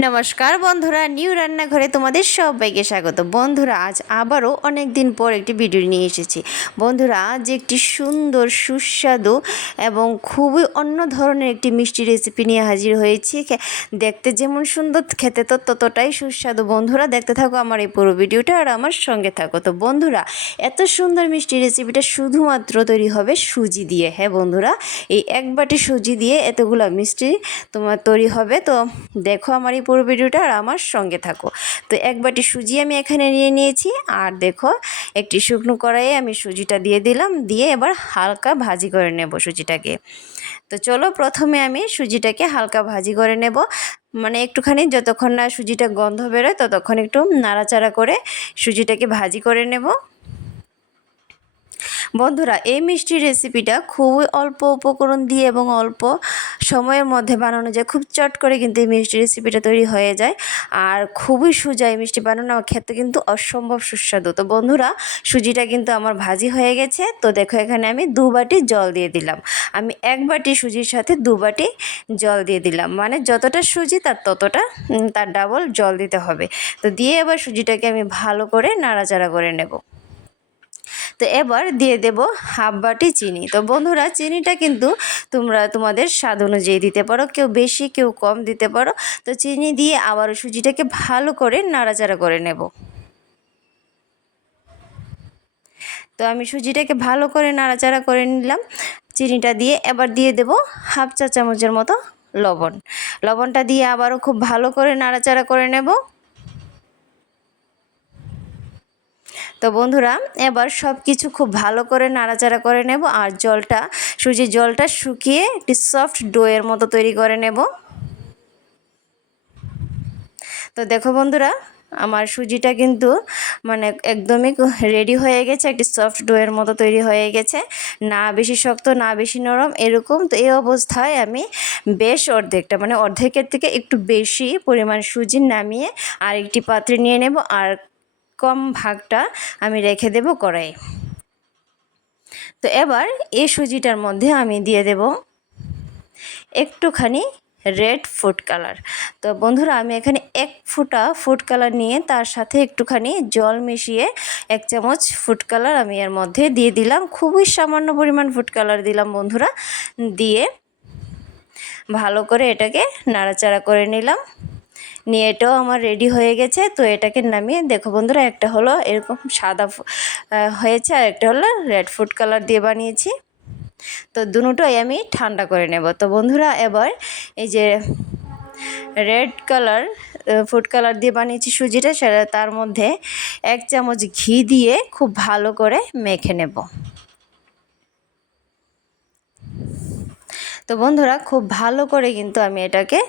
নমস্কার বন্ধুরা, নিউ রান্নাঘরে তোমাদের সবাইকে স্বাগত। বন্ধুরা, আজ আবারও অনেক দিন পর একটি ভিডিও নিয়ে এসেছি। বন্ধুরা, আজ একটি সুন্দর, সুস্বাদু এবং খুবই অন্য ধরনের একটি মিষ্টি রেসিপি নিয়ে হাজির হয়েছি। দেখতে যেমন সুন্দর, খেতে তো ততটাই সুস্বাদু। বন্ধুরা, দেখতে থাকো আমার এই পুরো ভিডিওটা আর আমার সঙ্গে থাকো। তো বন্ধুরা, এত সুন্দর মিষ্টি রেসিপিটা শুধুমাত্র তৈরি হবে সুজি দিয়ে। হ্যাঁ বন্ধুরা, এই এক বাটি সুজি দিয়ে এতগুলো মিষ্টি তোমার তৈরি হবে। তো দেখো আমার এই পুরো ভিডিওটা আর আমার সঙ্গে থাকো। তো এক বাটি সুজি আমি এখানে নিয়ে নিয়েছি, আর দেখো একটি শুকনো কড়াইয়ে আমি সুজিটা দিয়ে দিলাম, দিয়ে এবার হালকা ভাজি করে নেব সুজিটাকে। তো চলো প্রথমে আমি সুজিটাকে হালকা ভাজি করে নেব। মানে একটুখানি যতক্ষণ না সুজিটা গন্ধ বেরোয় ততক্ষণ একটু নাড়াচাড়া করে সুজিটাকে ভাজি করে নেব। বন্ধুরা, এই মিষ্টি রেসিপিটা খুবই অল্প উপকরণ দিয়ে এবং অল্প সময়ের মধ্যে বানানো যায়। খুব চট করে কিন্তু এই মিষ্টি রেসিপিটা তৈরি হয়ে যায় আর খুবই সোজা এই মিষ্টি বানানো খেতে কিন্তু অসম্ভব সুস্বাদু। তো বন্ধুরা, সুজিটা কিন্তু আমার ভাজি হয়ে গেছে। তো দেখো, এখানে আমি দু বাটি জল দিয়ে দিলাম। আমি এক বাটি সুজির সাথে দু বাটি জল দিয়ে দিলাম। মানে যতটা সুজি তার ততটা তার ডাবল জল দিতে হবে। তো দিয়ে এবার সুজিটাকে আমি ভালো করে নাড়াচাড়া করে নেব। তো এবার দিয়ে দেব হাফ বাটি চিনি। তো বন্ধুরা, চিনিটা কিন্তু তোমরা তোমাদের স্বাদ অনুযায়ী দিতে পারো, কেউ বেশি, কেউ কম দিতে পারো। তো চিনি দিয়ে আবার সুজিটাকে ভালো করে নাড়াচাড়া করে নেব। তো আমি সুজিটাকে ভালো করে নাড়াচাড়া করে নিলাম। চিনিটা দিয়ে এবার দিয়ে দেব হাফ চা চামচের মতো লবণ। লবণটা দিয়ে আবারও খুব ভালো করে নাড়াচাড়া করে নেব। তো বন্ধুরা, এবার সব কিছু খুব ভালো করে নাড়াচাড়া করে নেব আর জলটা সুজির জলটা শুকিয়ে একটি সফট ডোয়ের মতো তৈরি করে নেব। তো দেখো বন্ধুরা, আমার সুজিটা কিন্তু মানে একদমই রেডি হয়ে গেছে, একটি সফট ডোয়ের মতো তৈরি হয়ে গেছে। না বেশি শক্ত, না বেশি নরম, এরকম তো এই অবস্থায় আমি বেশ অর্ধেকটা মানে অর্ধেকের থেকে একটু বেশি পরিমাণ সুজি নামিয়ে আর একটি পাত্রে নিয়ে নেব। আর কম ভাগটা আমি রেখে দেব কড়াই তো এবার এই সুজিটার মধ্যে আমি দিয়ে দেব একটুখানি রেড ফুড কালার। তো বন্ধুরা, আমি এখানে এক ফুটা ফুড কালার নিয়ে তার সাথে একটুখানি জল মিশিয়ে এক চামচ ফুড কালার আমি এর মধ্যে দিয়ে দিলাম। খুবই সামান্য পরিমাণ ফুড কালার দিলাম বন্ধুরা। দিয়ে ভালো করে এটাকে নাড়াচাড়া করে নিলাম। নিয়ে এটাও আমার রেডি হয়ে গেছে। তো এটাকে নামিয়ে, দেখো বন্ধুরা, একটা হলো এরকম সাদা হয়েছে আর একটা হলো রেড ফুড কালার দিয়ে বানিয়েছি। তো দুটোই আমি ঠান্ডা করে নেব। তো বন্ধুরা, এবার এই যে রেড কালার ফুড কালার দিয়ে বানিয়েছি সুজিটা, সেটা তার মধ্যে এক চামচ ঘি দিয়ে খুব ভালো করে মেখে নেব। তো বন্ধুরা, খুব ভালো করে কিন্তু আমি এটাকে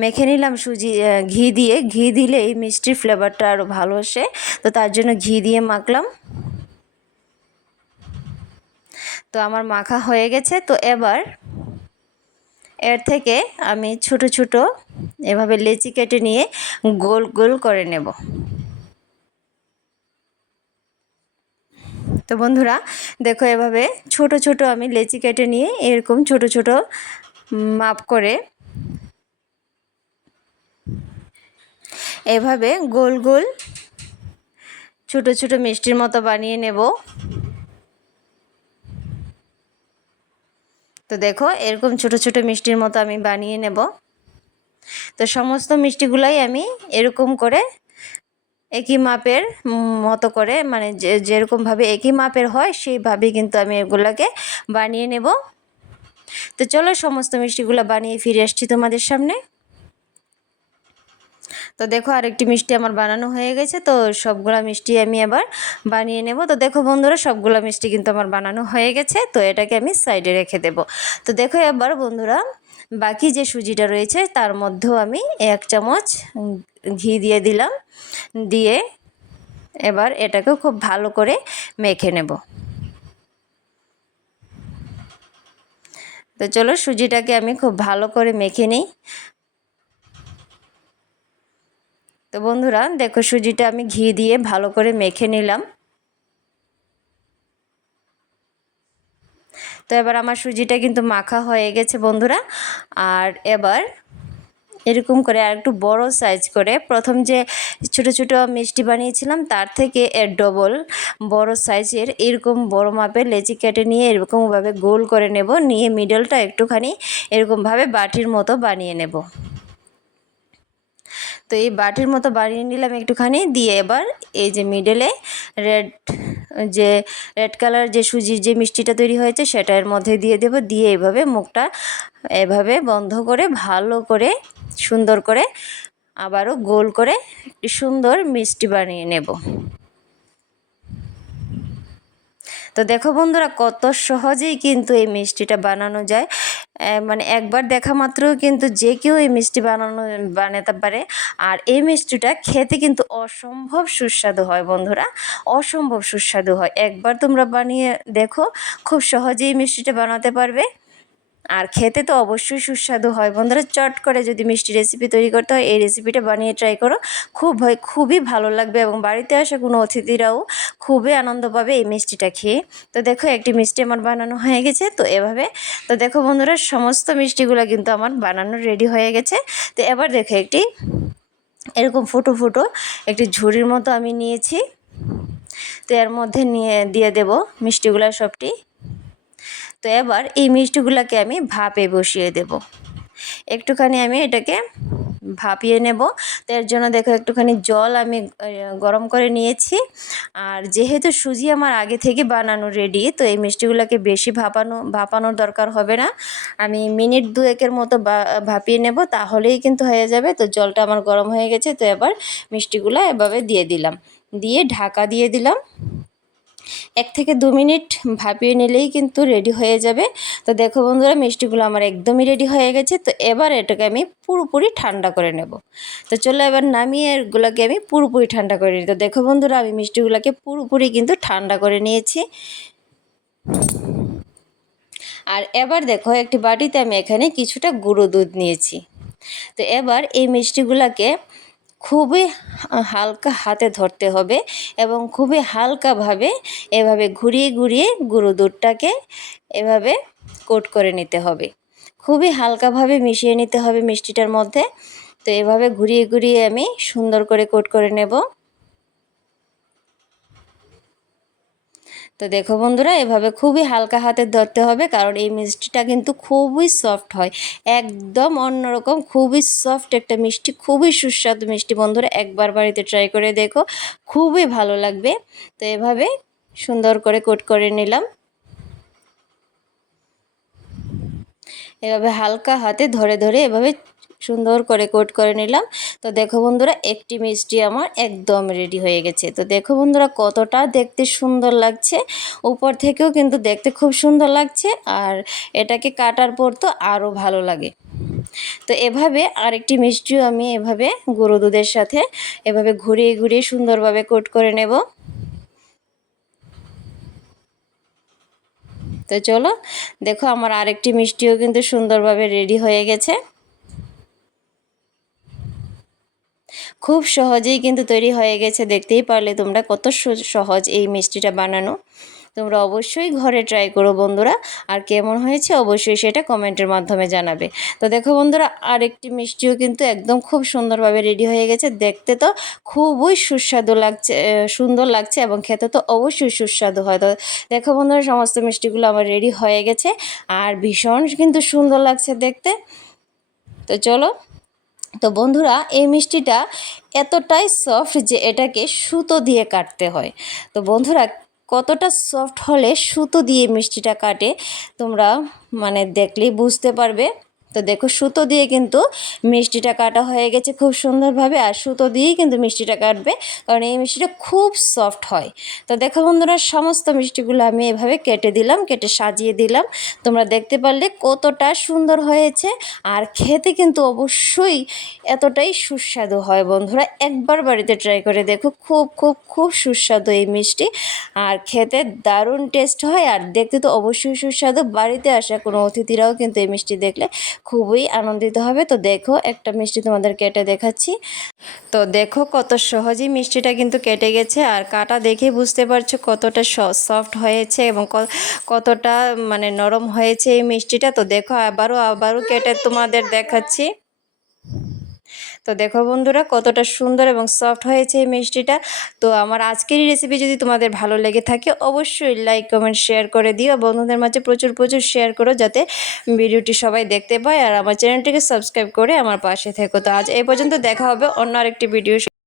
মেখে নিলাম সুজি ঘি দিয়ে। ঘি দিলে এই মিষ্টির ফ্লেভারটা আরও ভালো আসে। তো তার জন্য ঘি দিয়ে মাখলাম। তো আমার মাখা হয়ে গেছে। তো এবার এর থেকে আমি ছোট ছোট এভাবে লেচি কেটে নিয়ে গোল গোল করে নেব। তো বন্ধুরা, দেখো এভাবে ছোট ছোট আমি লেচি কেটে নিয়ে এরকম ছোট ছোট মাপ করে এভাবে গোল গোল ছোট ছোট মিষ্টির মতো বানিয়ে নেব। তো দেখো, এরকম ছোট ছোট মিষ্টির মতো আমি বানিয়ে নেব। তো সমস্ত মিষ্টিগুলাই আমি এরকম করে একই মাপের মতো করে মানে যে যেরকমভাবে একই মাপের হয় সেইভাবেই কিন্তু আমি এগুলোকে বানিয়ে নেব। তো চলো সমস্ত মিষ্টিগুলো বানিয়ে ফিরে আসছি তোমাদের সামনে। তো দেখো আরেকটি মিষ্টি আমার বানানো হয়ে গেছে, তো সবগুলো মিষ্টি আমি আবার বানিয়ে নেব। তো দেখো বন্ধুরা, সবগুলা মিষ্টি কিন্তু আমার বানানো হয়ে গেছে, তো এটাকে আমি সাইডে রেখে দেব। তো দেখো এবার বন্ধুরা বাকি যে সুজিটা রয়েছে, তার মধ্যেও আমি এক চামচ ঘি দিয়ে দিলাম। দিয়ে এবার এটাকে খুব ভালো করে মেখে নেব। তো চলো সুজিটাকে আমি খুব ভালো করে মেখে নিই। তো বন্ধুরা, দেখো সুজিটা আমি ঘি দিয়ে ভালো করে মেখে নিলাম। তো এবার আমার সুজিটা কিন্তু মাখা হয়ে গেছে, বন্ধুরা। আর এবার এরকম করে আর একটু বড় সাইজ করে, প্রথম যে ছোট ছোট মিষ্টি বানিয়েছিলাম, তার থেকে এর ডবল বড় সাইজের এরকম বড় মাপের লেচি কেটে নিয়ে এরকমভাবে গোল করে নেব, নিয়ে মিডলটা একটুখানি এরকমভাবে বাটির মতো বানিয়ে নেব। তো এই বাটির মতো বানিয়ে নিলাম একটুখানি, দিয়ে এবার এই যে মিডলে রেড যে রেড কালার যে সুজির যে মিষ্টিটা তৈরি হয়েছে সেটা এর মধ্যে দিয়ে দেব। দিয়ে এভাবে মুখটা এভাবে বন্ধ করে, ভালো করে, সুন্দর করে আবারও গোল করে একটি সুন্দর মিষ্টি বানিয়ে নেব। তো দেখো বন্ধুরা কত সহজেই কিন্তু এই মিষ্টিটা বানানো যায়। মানে একবার দেখা মাত্র কিন্তু যে কেউ এই মিষ্টি বানানো, বানাতে পারে। আর এই মিষ্টিটা খেতে কিন্তু অসম্ভব সুস্বাদু হয় বন্ধুরা। অসম্ভব সুস্বাদু হয়। একবার তোমরা বানিয়ে দেখো, খুব সহজেই মিষ্টিটা বানাতে পারবে। আর খেতে তো অবশ্যই সুস্বাদু হয়। বন্ধুরা, চট করে যদি মিষ্টি রেসিপি তৈরি করতে হয়, এই রেসিপিটা বানিয়ে ট্রাই করো। খুব ভয় খুবই ভালো লাগবে এবং বাড়িতে আসা কোনো অতিথিরাও খুবই আনন্দ পাবে এই মিষ্টিটা খেয়ে। তো দেখো, একটি মিষ্টি আমার বানানো হয়ে গেছে, তো এভাবে। তো দেখো বন্ধুরা, সমস্ত মিষ্টিগুলো কিন্তু আমার বানানো রেডি হয়ে গেছে। তো এবার দেখো একটি এরকম ফুটো ফুটো একটি ঝুড়ির মতো আমি নিয়েছি। তো এর মধ্যে নিয়ে, দিয়ে দেব মিষ্টিগুলো সবটি। তো এবার এই মিষ্টিগুলোকে আমি ভাপে বসিয়ে দেব। একটুখানি আমি এটাকে ভাপিয়ে নেব। তো এর জন্য দেখো একটুখানি জল আমি গরম করে নিয়েছি। আর যেহেতু সুজি আমার আগে থেকে বানানো রেডি তো এই মিষ্টিগুলোকে বেশি ভাপানো, ভাপানোর দরকার হবে না। আমি মিনিট দুয়েকের মতো ভাপিয়ে নেব, তাহলেই কিন্তু হয়ে যাবে। তো জলটা আমার গরম হয়ে গেছে, তো এবার মিষ্টিগুলো এভাবে দিয়ে দিলাম। দিয়ে ঢাকা দিয়ে দিলাম। এক থেকে দু মিনিট ভাপিয়ে নিলেই কিন্তু রেডি হয়ে যাবে। তো দেখো বন্ধুরা, মিষ্টিগুলো আমার একদমই রেডি হয়ে গেছে। তো এবার এটাকে আমি পুরোপুরি ঠান্ডা করে নেব। তো চলো এবার নামিয়ে এগুলোকে আমি পুরোপুরি ঠান্ডা করে নিই। তো দেখো বন্ধুরা, আমি মিষ্টিগুলোকে পুরোপুরি কিন্তু ঠান্ডা করে নিয়েছি। আর এবার দেখো, একটি বাটিতে আমি এখানে কিছুটা গুঁড়ো দুধ নিয়েছি। তো এবার এই মিষ্টিগুলোকে খুবই হালকা হাতে ধরতে হবে এবং খুবই হালকাভাবে এভাবে ঘুরিয়ে ঘুরিয়ে গুঁড়ো দুধটাকে এভাবে কোট করে নিতে হবে। খুবই হালকাভাবে মিশিয়ে নিতে হবে মিষ্টিটার মধ্যে। তো এভাবে ঘুরিয়ে ঘুরিয়ে আমি সুন্দর করে কোট করে নেব। তো দেখো বন্ধুরা, এভাবে খুবই হালকা হাতে ধরতে হবে, কারণ এই মিষ্টিটা কিন্তু খুবই সফট হয়। একদম অন্যরকম, খুবই সফট একটা মিষ্টি, খুবই সুস্বাদু মিষ্টি বন্ধুরা, একবার বাড়িতে ট্রাই করে দেখো, খুবই ভালো লাগবে। তো এভাবে সুন্দর করে কোট করে নিলাম। এভাবে হালকা হাতে ধরে ধরে এভাবে সুন্দর করে কোট করে নিলাম। তো দেখো বন্ধুরা, একটি মিষ্টি আমার একদম রেডি হয়ে গেছে। তো দেখো বন্ধুরা, কতটা দেখতে সুন্দর লাগছে। উপর থেকেও কিন্তু দেখতে খুব সুন্দর লাগছে আর এটাকে কাটার পর তো আরও ভালো লাগে। তো এভাবে আরেকটি মিষ্টিও আমি এভাবে গরু দুধের সাথে এভাবে ঘুরিয়ে ঘুরিয়ে সুন্দরভাবে কোট করে নেব। তো চলো, দেখো আমার আরেকটি মিষ্টিও কিন্তু সুন্দরভাবে রেডি হয়ে গেছে। খুব সহজেই কিন্তু তৈরি হয়ে গেছে, দেখতেই পারলে তোমরা কত সহজ এই মিষ্টিটা বানানো। তোমরা অবশ্যই ঘরে ট্রাই করো বন্ধুরা, আর কেমন হয়েছে অবশ্যই সেটা কমেন্টের মাধ্যমে জানাবে। তো দেখো বন্ধুরা, আরেকটি মিষ্টিও কিন্তু একদম খুব সুন্দরভাবে রেডি হয়ে গেছে, দেখতে তো খুবই সুস্বাদু লাগছে সুন্দর লাগছে এবং খেতে তো অবশ্যই সুস্বাদু হয়। তো দেখো বন্ধুরা, সমস্ত মিষ্টিগুলো আমার রেডি হয়ে গেছে, আর ভীষণ কিন্তু সুন্দর লাগছে দেখতে। তো চলো তো বন্ধুরা, এই মিষ্টিটা এতটাই সফট যে এটাকে সুতো দিয়ে কাটতে হয়। তো বন্ধুরা, কতটা সফট হলে সুতো দিয়ে মিষ্টিটা কাটে, তোমরা মানে দেখলেই বুঝতে পারবে। তো দেখো সুতো দিয়ে কিন্তু মিষ্টিটা কাটা হয়ে গেছে খুব সুন্দরভাবে, আর সুতো দিয়েই কিন্তু মিষ্টিটা কাটবে, কারণ এই মিষ্টিটা খুব সফট হয়। তো দেখো বন্ধুরা, সমস্ত মিষ্টিগুলো আমি এভাবে কেটে দিলাম, কেটে সাজিয়ে দিলাম। তোমরা দেখতে পারলে কতটা সুন্দর হয়েছে, আর খেতে কিন্তু অবশ্যই এতটাই সুস্বাদু হয় বন্ধুরা। একবার বাড়িতে ট্রাই করে দেখো, খুব খুব খুব সুস্বাদু এই মিষ্টি, আর খেতে দারুণ টেস্ট হয়, আর দেখতে তো অবশ্যই সুস্বাদু। বাড়িতে আসা কোনো অতিথিরাও কিন্তু এই মিষ্টি দেখলে খুবই আনন্দিত হবে। তো দেখো, একটা মিষ্টি তোমাদের কেটে দেখাচ্ছি। তো দেখো, কত সহজেই মিষ্টিটা কিন্তু কেটে গেছে। আর কাটা দেখে বুঝতে পারছ কতটা সফট হয়েছে এবং কতটা মানে নরম হয়েছে এই মিষ্টিটা। তো দেখো, আবারও আবারও কেটে তোমাদের দেখাচ্ছি। তো দেখো বন্ধুরা, কতটা সুন্দর এবং সফট হয়েছে এই মিষ্টিটা। তো আমার আজকের এই রেসিপি যদি তোমাদের ভালো লেগে থাকে, অবশ্যই লাইক কমেন্ট শেয়ার করে দিও। বন্ধুদের মাঝে প্রচুর প্রচুর শেয়ার করো যাতে ভিডিওটি সবাই দেখতে পায়। আর আমার চ্যানেলটিকে সাবস্ক্রাইব করে আমার পাশে থেকো। তো আজ এই পর্যন্ত দেখা হবে অন্য আরেকটি ভিডিও